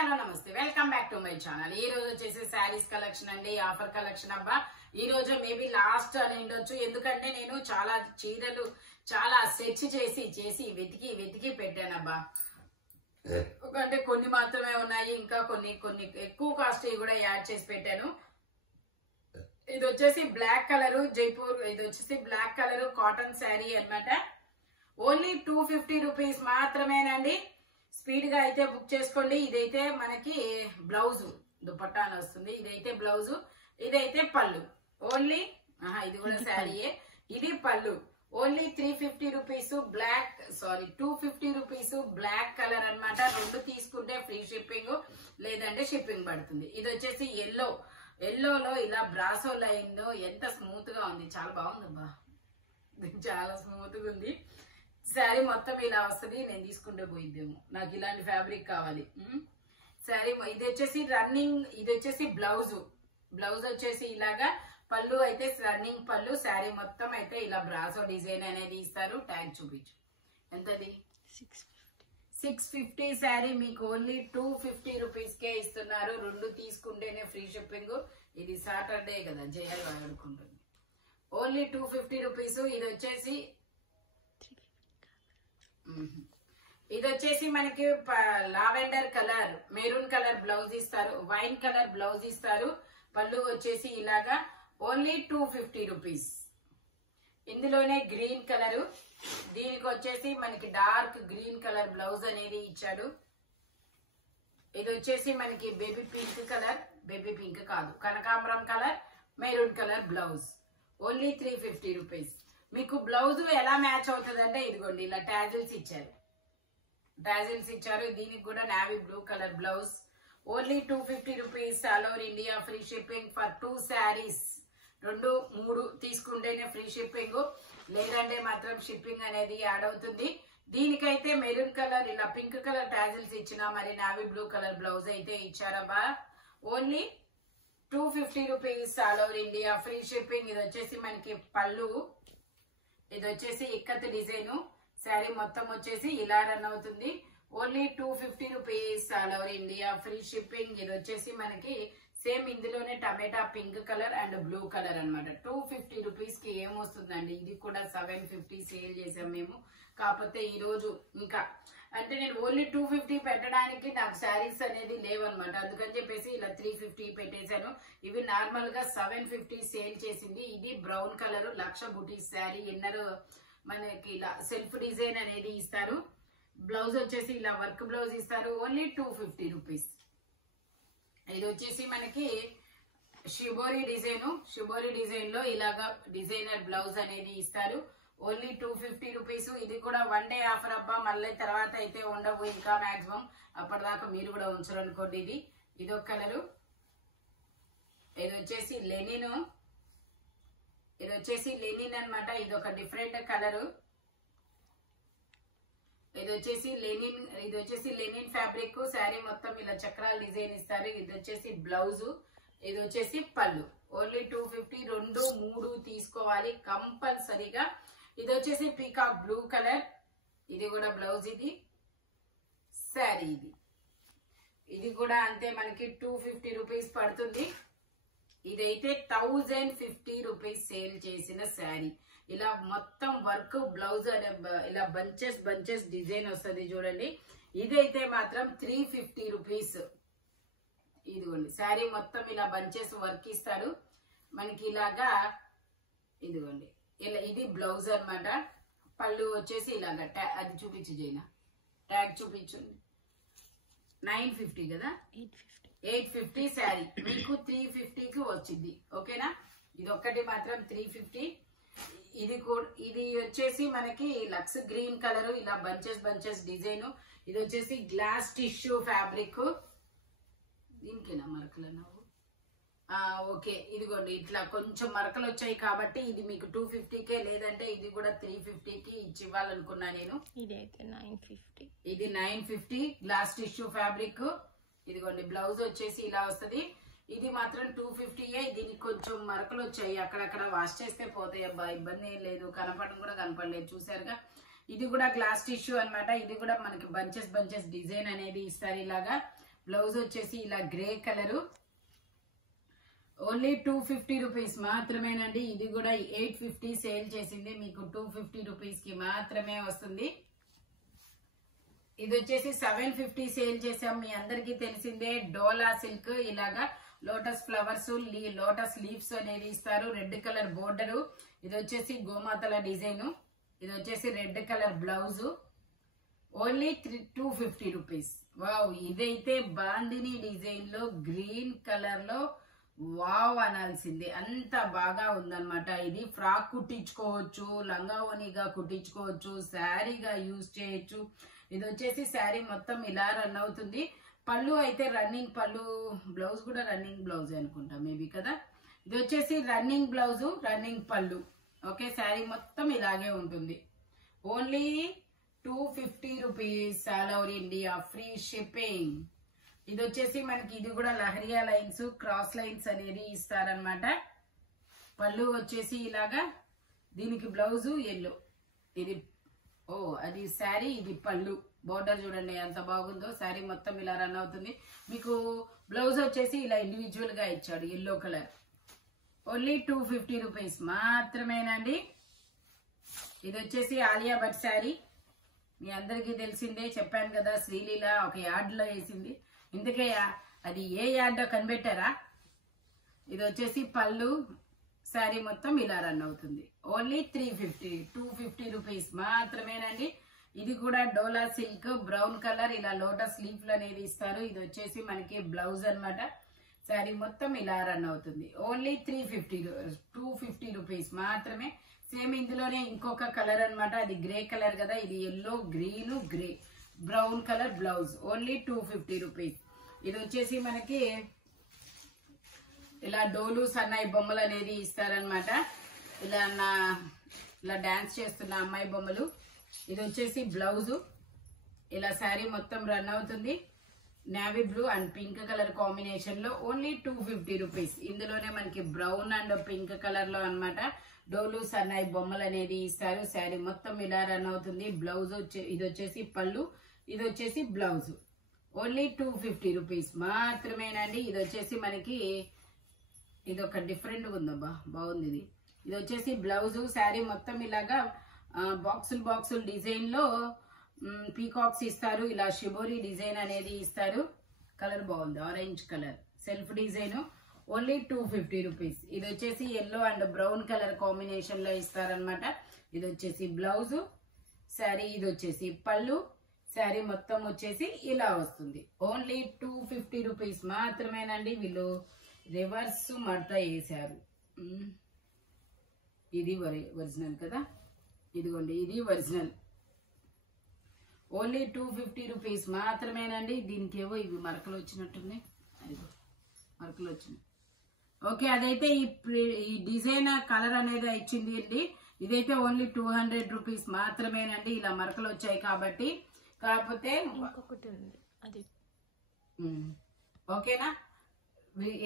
Hello నమస్తే welcome back to my channel. ఈ రోజు వచ్చేసి శారీస్ కలెక్షన్ అండి, ఆఫర్ కలెక్షన్ అబ్బా. ఈ రోజు మేబీ లాస్ట్ అని ఉండొచ్చు, ఎందుకంటే నేను చాలా చీరలు చాలా సెర్చ్ చేసి వెతికి పెట్టానబ్బా. అంటే కొన్ని మాత్రమే ఉన్నాయి, ఇంకా కొన్ని ఎక్కువ కాస్ట్ కూడా యాడ్ చేసి పెట్టాను. ఇది వచ్చేసి బ్లాక్ కలర్ జైపూర్, ఇది వచ్చేసి బ్లాక్ కలర్ కాటన్ శారీ అన్నమాట. ఓన్లీ 250 రూపీస్ మాత్రమేనండి. స్పీడ్ గా అయితే బుక్ చేసుకోండి. ఇదైతే మనకి బ్లౌజ్ దుపట్టా అని వస్తుంది. ఇదైతే బ్లౌజ్, ఇదైతే పళ్ళు. ఓన్లీ ఇది కూడా శారీయే, ఇది పళ్ళు. Only 350 rupees black 250 rupees black colour అన్నమాట. రెండు తీసుకుంటే ఫ్రీ షిప్పింగ్, లేదంటే షిప్పింగ్ పడుతుంది. ఇది వచ్చేసి ఎల్లోలో ఇలా బ్రాసో లైన్ లో ఎంత స్మూత్ గా ఉంది, చాలా బాగుందబ్బా, చాలా స్మూత్ గా ఉంది. శారీ మొత్తం ఇలా వస్తుంది. నేను తీసుకుంటే పోయిద్దేమో, నాకు ఇలాంటి ఫ్యాబ్రిక్ కావాలి. శారీ ఇది వచ్చేసి రన్నింగ్, ఇది వచ్చేసి బ్లౌజ్ వచ్చేసి ఇలాగా, పళ్ళు అయితే రన్నింగ్ పళ్ళు. శారీ మొత్తం అయితే ఇలా బ్రాసో డిజైన్ అనేది ఇస్తారు. ట్యాగ్ చూపించు, ఎంతది? 650 శారీ మీకు ఓన్లీ 250 రూపీస్ కే ఇస్తున్నారు. రెండు తీసుకుంటేనే ఫ్రీ షిప్పింగ్. ఇది సాటర్డే కదా, జయాలు ఆడుకుంటుంది. Only 250 rupees. ఇది వచ్చేసి మనకి lavender colour, maroon colour blouse ఇస్తారు, వైన్ కలర్ బ్లౌజ్ ఇస్తారు. పళ్ళు వచ్చేసి ఇలాగా ఓన్లీ 250 రూపీస్. ఇందులోనే గ్రీన్ కలర్, దీనికి వచ్చేసి మనకి డార్క్ గ్రీన్ కలర్ బ్లౌజ్ అనేది ఇచ్చాడు. ఇది వచ్చేసి మనకి బేబీ పింక్ కాదు, కనకాంబరం colour maroon colour blouse. Only 350 rupees. మీకు బ్లౌజ్ ఎలా మ్యాచ్ అవుతుంది అంటే ఇదిగోండి, ఇలా టాజిల్స్ ఇచ్చారు. దీనికి కూడా navy blue colour blouse. Only 250 rupees. All over India free shipping for 2 saris. 2-3 తీసుకుంటేనే ఫ్రీ షిప్పింగ్, లేదంటే మాత్రం షిప్పింగ్ అనేది యాడ్ అవుతుంది. దీనికైతే మెరూన్ కలర్ ఇలా పింక్ కలర్ టాజిల్స్ ఇచ్చిన, మరి నావీ బ్లూ కలర్ బ్లౌజ్ అయితే ఇచ్చారబ్బా. Only 250 rupees. All over India free shipping. ఇది వచ్చేసి మనకి పళ్ళు, ఇది వచ్చేసి ఇక్కత్ డిజైన్. శారీ మొత్తం వచ్చేసి ఇలా రన్ అవుతుంది. Only 250 rupees. All over India free shipping. ఇది వచ్చేసి మనకి సేమ్ ఇందులోనే టమాటా pink colour and blue colour అన్నమాట. 250 రూపీస్ కి ఏమొస్తుందండి. ఇది కూడా 750 సేల్ చేసాం మేము. కాకపోతే ఈ రోజు ఇంకా అంటే నేను ఓన్లీ 250 పెట్టడానికి నాకు శారీస్ అనేది లేవన్నమాట. అందుకని చెప్పేసి ఇలా 350 పెట్టేశాను. ఇవి నార్మల్ గా 750 సేల్ చేసింది. ఇది బ్రౌన్ కలర్ లక్ష బుటీస్ శారీ. ఇన్నర్ మనకి ఇలా సెల్ఫ్ డిజైన్ అనేది ఇస్తారు. బ్లౌజ్ వచ్చేసి ఇలా వర్క్ బ్లౌజ్ ఇస్తారు. Only 250 rupees. ఇది వచ్చేసి మనకి షిబోరి డిజైన్ లో ఇలాగా డిజైనర్ బ్లౌజ్ అనేది ఇస్తారు. Only 250 rupees. ఇది కూడా 1 డే ఆఫర్ అబ్బా, మళ్ళీ తర్వాత అయితే ఉండవు ఇంకా మాక్సిమం. అప్పటిదాకా మీరు కూడా ఉంచరు అనుకోండి. ఇది ఒక కలరు. ఇది వచ్చేసి లెనిన్ అన్నమాట. ఇది ఒక డిఫరెంట్ కలరు. ఇది వచ్చేసి లెనిన్ ఫ్యాబ్రిక్. శారీ మొత్తం ఇలా చక్రాల డిజైన్ ఇస్తారు. ఇది వచ్చేసి బ్లౌజ్, ఇది వచ్చేసి పళ్ళు. ఓన్లీ 250. 2-3 తీసుకోవాలి కంపల్సరీగా. ఇది వచ్చేసి పీకాక్ బ్లూ కలర్. ఇది కూడా బ్లౌజ్. ఇది శారీ. ఇది కూడా అంతే, మనకి 250 రూపీస్ పడుతుంది. ఇదైతే 1050 రూపీస్ సేల్ చేసిన శారీ. ఇలా మొత్తం వర్క్ బ్లౌజ్ ఇలా బంచెస్ డిజైన్ వస్తుంది చూడండి. ఇదైతే మాత్రం 350 రూపీస్. ఇదిగోండి, శారీ మొత్తం ఇలా బంచెస్ వర్క్ ఇస్తారు మనకి ఇలాగా. ఇదిగోండి, ఇలా ఇది బ్లౌజ్ అన్నమాట. పళ్ళు వచ్చేసి ఇలాగా అది చూపించు జైనా, ట్యాగ్ చూపించండి. 950 కదా, 850 శారీ మీకు 350కి వచ్చింది. ఓకేనా, ఇది ఒక్కటి మాత్రం 350. ఇది వచ్చేసి మనకి లక్స్ గ్రీన్ కలర్ ఇలా బంచెస్ డిజైన్. ఇది వచ్చేసి గ్లాస్ టిష్యూ ఫ్యాబ్రిక్. దీనికేనా మరకలు అన్నావు? ఓకే, ఇదిగోండి ఇట్లా కొంచెం మరకలు వచ్చాయి కాబట్టి ఇది మీకు 250కే, లేదంటే ఇది కూడా 350కి ఇచ్చి ఇవ్వాలనుకున్నా నేను. ఇది 950 గ్లాస్ టిష్యూ ఫ్యాబ్రిక్. ఇదిగోండి, బ్లౌజ్ వచ్చేసి ఇలా వస్తుంది. ఇది మాత్రం 250. దీనికి కొంచెం మరకలు వచ్చాయి, అక్కడక్కడ వాష్ చేస్తే పోతాయి అబ్బా, ఇబ్బంది ఏం లేదు. కనపడలేదు చూసారుగా. ఇది కూడా గ్లాస్ టిష్యూ అన్నమాట. ఇది కూడా మనకి బంచెస్ డిజైన్ అనేది ఇస్తారు ఇలాగా. బ్లౌజ్ వచ్చేసి ఇలా గ్రే కలరు. ఓన్లీ 250 రూపీస్ మాత్రమేనండి. ఇది కూడా 850 సేల్ చేసింది, మీకు 250 రూపీస్ కి మాత్రమే వస్తుంది. ఇది వచ్చేసి 750 సేల్ చేసాం, మీ అందరికీ తెలిసిందే. డోలా సిల్క్ ఇలాగా లోటస్ ఫ్లవర్స్, లోటస్ లీవ్స్ అనేది ఇస్తారు. Red colour border. ఇది వచ్చేసి గోమాతల డిజైన్. ఇది వచ్చేసి red colour blouse. Only 250 rupees. Wow, ఇదైతే బాందిని డిజైన్ లో గ్రీన్ కలర్ లో వావ్ అనాల్సింది, అంత బాగా ఉందన్నమాట. ఇది ఫ్రాక్ కుట్టించుకోవచ్చు, లంగా ఓనిగా కుట్టించుకోవచ్చు, శారీగా యూజ్ చేయొచ్చు. ఇది వచ్చేసి శారీ మొత్తం ఇలా రన్ అవుతుంది. పళ్ళు అయితే రన్నింగ్ పళ్ళు, బ్లౌజ్ కూడా రన్నింగ్ బ్లౌజ్ అనుకుంటా మేబీ కదా. ఇది వచ్చేసి రన్నింగ్ బ్లౌజ్, రన్నింగ్ పళ్ళు. ఓకే, శారీ మొత్తం ఇలాగే ఉంటుంది. Only 250 rupees, all over India, free shipping. ఇది వచ్చేసి మనకి ఇది కూడా లహరియా లైన్స్, క్రాస్ లైన్స్ అనేది ఇస్తారనమాట. పళ్ళు వచ్చేసి ఇలాగా, దీనికి బ్లౌజ్ ఎల్లో. ఇది అది శారీ, ఇది పళ్ళు. బోర్డర్ చూడండి ఎంత బాగుందో. శారీ మొత్తం ఇలా రన్ అవుతుంది. మీకు బ్లౌజ్ వచ్చేసి ఇలా ఇండివిజువల్ గా ఇచ్చాడు, ఎల్లో కలర్. ఓన్లీ 250 రూపీస్ మాత్రమేనండి. ఇది వచ్చేసి ఆలియా భట్ శారీ, మీ అందరికీ తెలిసిందే. చెప్పాను కదా, శ్రీలీల ఒక యార్డ్ లో వేసింది. ఇందుకే అది ఏ యార్డో కనిపెట్టారా? ఇది వచ్చేసి పళ్ళు, శారీ మొత్తం ఇలా రన్ అవుతుంది. ఓన్లీ 250 రూపీస్ మాత్రమేనండి. ఇది కూడా డోలా సిల్క్ బ్రౌన్ కలర్, ఇలా లోటస్ లీఫ్లు అనేది ఇస్తారు. ఇది వచ్చేసి మనకి బ్లౌజ్ అన్నమాట. శారీ మొత్తం ఇలా రన్ అవుతుంది. ఓన్లీ 250 రూపీస్ మాత్రమే. సేమ్ ఇందులోనే ఇంకొక కలర్ అన్నమాట, అది గ్రే కలర్ కదా. ఇది yellow, green, grey, brown colour blouse. Only 250 rupees. ఇది వచ్చేసి మనకి ఇలా డోలు సన్నాయి బొమ్మలు అనేది ఇస్తారనమాట. ఇలా డాన్స్ చేస్తున్న అమ్మాయి బొమ్మలు. ఇది వచ్చేసి బ్లౌజ్, ఇలా శారీ మొత్తం రన్ అవుతుంది. Navy blue and pink colour combination లో. Only 250 rupees. ఇందులోనే మనకి బ్రౌన్ అండ్ పింక్ కలర్ లో అన్నమాట డోలు సన్నాయి బొమ్మలు అనేది ఇస్తారు. శారీ మొత్తం ఇలా రన్ అవుతుంది. బ్లౌజ్ ఇది వచ్చేసి పళ్ళు, ఇది వచ్చేసి బ్లౌజ్. ఓన్లీ 250 రూపీస్ మాత్రమేనండి. ఇది వచ్చేసి మనకి ఇది ఒక డిఫరెంట్ ఉందబ్బా, బాగుంది. ఇది వచ్చేసి బ్లౌజ్. శారీ మొత్తం ఇలాగా బాక్సులు డిజైన్ లో పీకాక్స్ ఇస్తారు. ఇలా షిబోరి డిజైన్ అనేది ఇస్తారు. కలర్ బాగుంది, orange colour self design. Only 250 rupees. ఇది వచ్చేసి yellow and brown colour combination లో ఇస్తారనమాట. ఇది వచ్చేసి బ్లౌజ్, శారీ ఇది వచ్చేసి పళ్ళు, శారీ మొత్తం వచ్చేసి ఇలా వస్తుంది. ఓన్లీ 250 రూపీస్ మాత్రమేనండి. వీళ్ళు రివర్స్ మడత వేశారు. ఇది ఒరిజినల్ కదా, ఇదిగోండి ఇది ఒరిజినల్. ఓన్లీ 250 రూపీస్ మాత్రమేనండి. దీనికి ఏవో ఇవి మరకలు వచ్చినట్టున్నాయి, మరకలు వచ్చినాయి. ఓకే, అదైతే ఈ డిజైన్ కలర్ అనేది ఇచ్చింది అండి. ఇదైతే ఓన్లీ 200 రూపీస్ మాత్రమేనండి. ఇలా మరకలు వచ్చాయి కాబట్టి. కాకపోతే ఓకేనా,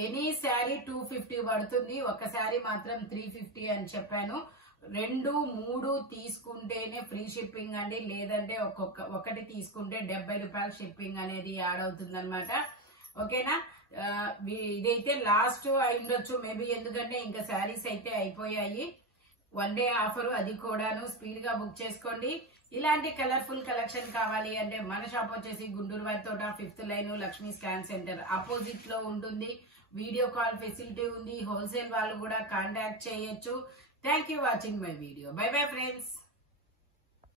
ఎనీ శారీ 250 పడుతుంది. ఒక శారీ మాత్రం 350 అని చెప్పాను. 2, 3 తీసుకుంటేనే ఫ్రీ షిప్పింగ్ అండి. లేదంటే ఒకటి తీసుకుంటే 70 రూపాయలు షిప్పింగ్ అనేది యాడ్ అవుతుంది అనమాట. ఓకేనా, ఇదైతే లాస్ట్ అయిండొచ్చు మేబీ, ఎందుకంటే ఇంకా శారీస్ అయితే అయిపోయాయి. 1 డే ఆఫర్, అది కూడాను. స్పీడ్ గా బుక్ చేసుకోండి. ఇలాంటి కలర్ఫుల్ కలెక్షన్ కావాలి అంటే మన షాప్ వచ్చేసి గుంటూరు వారి తోట 5th line Lakshmi scan centre opposite లో ఉంటుంది. వీడియో కాల్ ఫెసిలిటీ ఉంది. హోల్సేల్ వాళ్ళు కూడా కాంటాక్ట్ చేయొచ్చు. Thank you watching my video. By bye friends.